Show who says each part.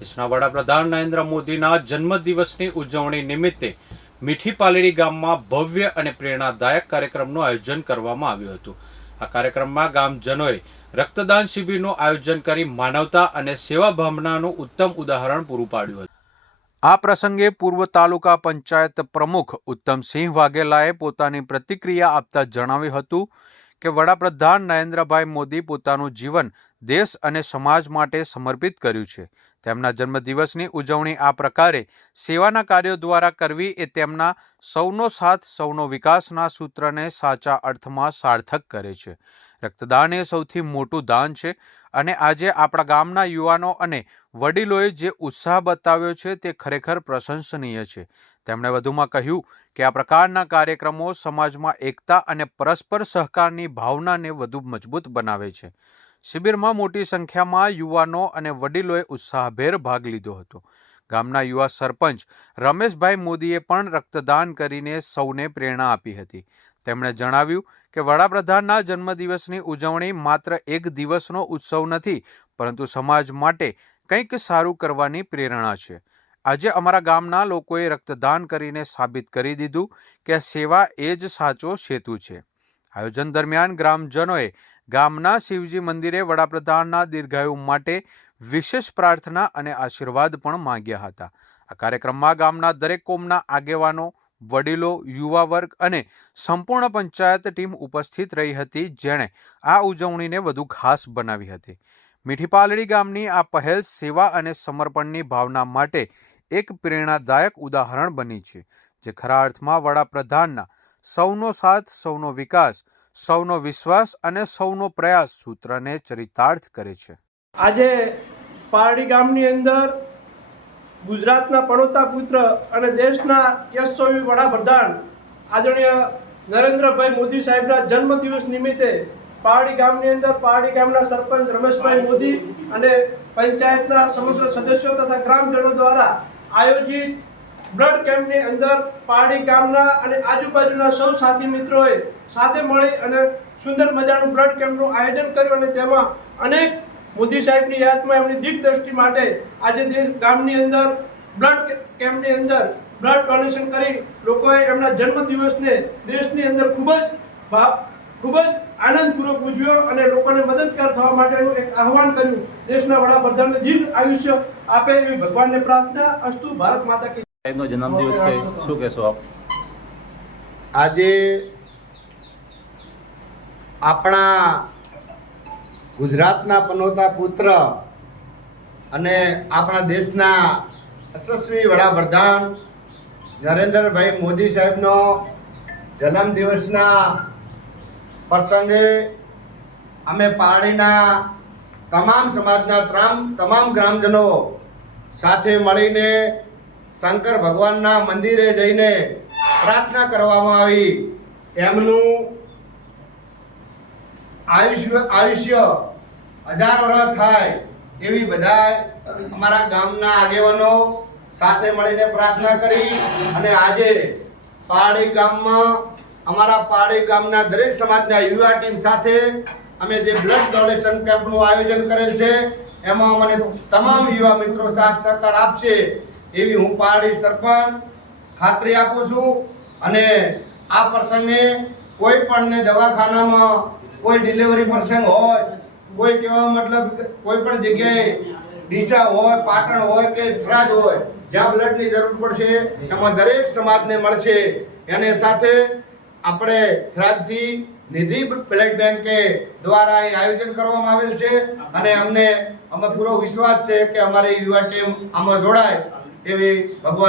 Speaker 1: દેશના વડાપ્રધાન નરેન્દ્ર મોદીના જન્મદિવસની ઉજવણી નિમિત્તે મીઠી પાલેડી ગામમાં ભવ્ય અને પ્રેરણાદાયક કાર્યક્રમનું આયોજન કરવામાં આવ્યું હતું. આ કાર્યક્રમમાં ગામજનોએ રક્તદાન શિબિરનું આયોજન કરી માનવતા અને સેવા ભાવનાનું ઉત્તમ ઉદાહરણ પૂરું પાડ્યું હતું. આ પ્રસંગે પૂર્વ તાલુકા પંચાયત પ્રમુખ ઉત્તમસિંહ વાઘેલાએ પોતાની પ્રતિક્રિયા આપતા જણાવ્યું હતું કે વડાપ્રધાન નરેન્દ્રભાઈ મોદી પોતાનું જીવન દેશ અને સમાજ માટે સમર્પિત કર્યું છે. તેમના જન્મદિવસની ઉજવણી આ પ્રકારે સેવાના કાર્યો દ્વારા કરવી એ તેમના સૌનો સાથ, સૌનો વિકાસના સૂત્રને સાચા અર્થમાં સાર્થક કરે છે. રક્તદાન એ સૌથી મોટું દાન છે અને આજે આપણા ગામના યુવાનો અને વડીલોએ જે ઉત્સાહ બતાવ્યો છે તે ખરેખર પ્રશંસનીય છે. તેમણે વધુમાં કહ્યું કે આ પ્રકારના કાર્યક્રમો સમાજમાં એકતા અને પરસ્પર સહકારની ભાવનાને વધુ મજબૂત બનાવે છે. શિબિરમાં મોટી સંખ્યામાં યુવાનો અને વડીલોએ ઉત્સાહભેર ભાગ લીધો હતો. ગામના યુવા સરપંચ રમેશભાઈ મોદીએ પણ રક્તદાન કરીને સૌને પ્રેરણા આપી હતી. તેમણે જણાવ્યું કે વડાપ્રધાનના જન્મદિવસની ઉજવણી માત્ર એક દિવસનો ઉત્સવ નથી, પરંતુ સમાજ માટે કંઈક સારું કરવાની પ્રેરણા છે. આજે અમારા ગામના લોકોએ રક્તદાન કરીને સાબિત કરી દીધું કે સેવા એ જ સાચો સેતુ છે. આયોજન દરમિયાન ગ્રામજનોએ ગામના શિવજી મંદિરે વડાપ્રધાનના દીર્ઘાયુ માટે વિશેષ પ્રાર્થના અને આશીર્વાદ પણ માંગ્યા હતા. આ કાર્યક્રમમાં ગામના દરેક કોમના આગેવાનો, વડીલો, યુવા વર્ગ અને સંપૂર્ણ પંચાયત ટીમ ઉપસ્થિત રહી હતી, જેણે આ ઉજવણીને વધુ ખાસ બનાવી હતી. મીઠી પાલડી ગામની આ પહેલ સેવા અને સમર્પણની ભાવના માટે એક પ્રેરણાદાયક ઉદાહરણ બની છે, જે ખરા અર્થમાં વડાપ્રધાનના સૌનો સાથ, સૌનો વિકાસ, સૌનો વિશ્વાસ અને સૌનો પ્રયાસ સૂત્રને ચરિતાર્થ કરે છે.
Speaker 2: આજે પારડી ગામની અંદર ગુજરાતના પડોતા પુત્ર અને દેશના યશસ્વી વડાપ્રધાન આદરણીય નરેન્દ્રભાઈ મોદી સાહેબના જન્મદિવસ નિમિત્તે પારડી ગામની અંદર પારડી ગામના સરપંચ રમેશભાઈ મોદી અને પંચાયતના સમગ્ર સદસ્યો તથા ગ્રામજનો દ્વારા આયોજિત બ્લડ કેમ્પની અંદર પારડી ગામના અને આજુબાજુના સૌ સાથી મિત્રોએ સાથે મળી અને સુંદર મજાનું બ્લડ કેમ્પનું આયોજન કર્યું અને તેમાં અનેક મોદી સાહેબની યાદમાં એમની દિગ્દ્રષ્ટિ માટે આજે દેશ ગામની અંદર બ્લડ કેમ્પની અંદર બ્લડ ડોનેશન કરી લોકોએ એમના જન્મદિવસને દેશની અંદર ખૂબ જ ખૂબ જ આનંદપૂર્વક ઉજવ્યો અને લોકોને મદદગાર થવા માટેનું એક આહવાન કર્યું. દેશના વડાપ્રધાનને દીર્ઘ આયુષ્ય આપે એવી ભગવાનને પ્રાર્થના. અસ્તુ ભારત માતા કી
Speaker 3: સાહેબનો જન્મદિવસ છે. શું કહેશો આપ?
Speaker 4: આજે આપણા ગુજરાતના પનોતા પુત્ર અને આપણા દેશના યશસ્વી વડાપ્રધાન નરેન્દ્રભાઈ મોદી સાહેબનો જન્મદિવસના પ્રસંગે અમે પારડીના તમામ સમાજના ત્રામ, તમામ ગ્રામજનો સાથે મળીને શંકર ભગવાનના મંદિરે જઈને પ્રાર્થના કરવામાં આવી. એમનું આયુષ્ય આયુષ્ય હજાર વર્ષ થાય એવી બધા અમારા ગામના આગેવાનો સાથે મળીને પ્રાર્થના કરી અને આજે પારડી ગામમાં અમારા પાડી ગામના દરેક સમાજના યુવા ટીમ સાથે અમે જે બ્લડ ડોનેશન કેમ્પનું આયોજન કરેલ છે, એમાં મને તમામ યુવા મિત્રો સાથ સહકાર આપશે એવી હું પારડી સરપંચ ખાતરી આપું છું. અને આ પ્રસંગે કોઈ પણને દવાખાનામાં કોઈ ડિલિવરી પ્રસંગ હોય, કોઈ કહેવા મતલબ કોઈ પણ જગ્યાએ ડીસા હોય, પાટણ હોય કે થરાદ હોય, જ્યાં બ્લડની જરૂર પડશે, એમાં દરેક સમાજને મળશે. એને સાથે આપણે થરાદથી નિધિ બ્લડ બેંકે દ્વારા આયોજન કરવામાં આવેલ છે અને અમને અમે પૂરો વિશ્વાસ છે કે અમારી યુવા ટીમ આમાં જોડાય એવી ભગવાન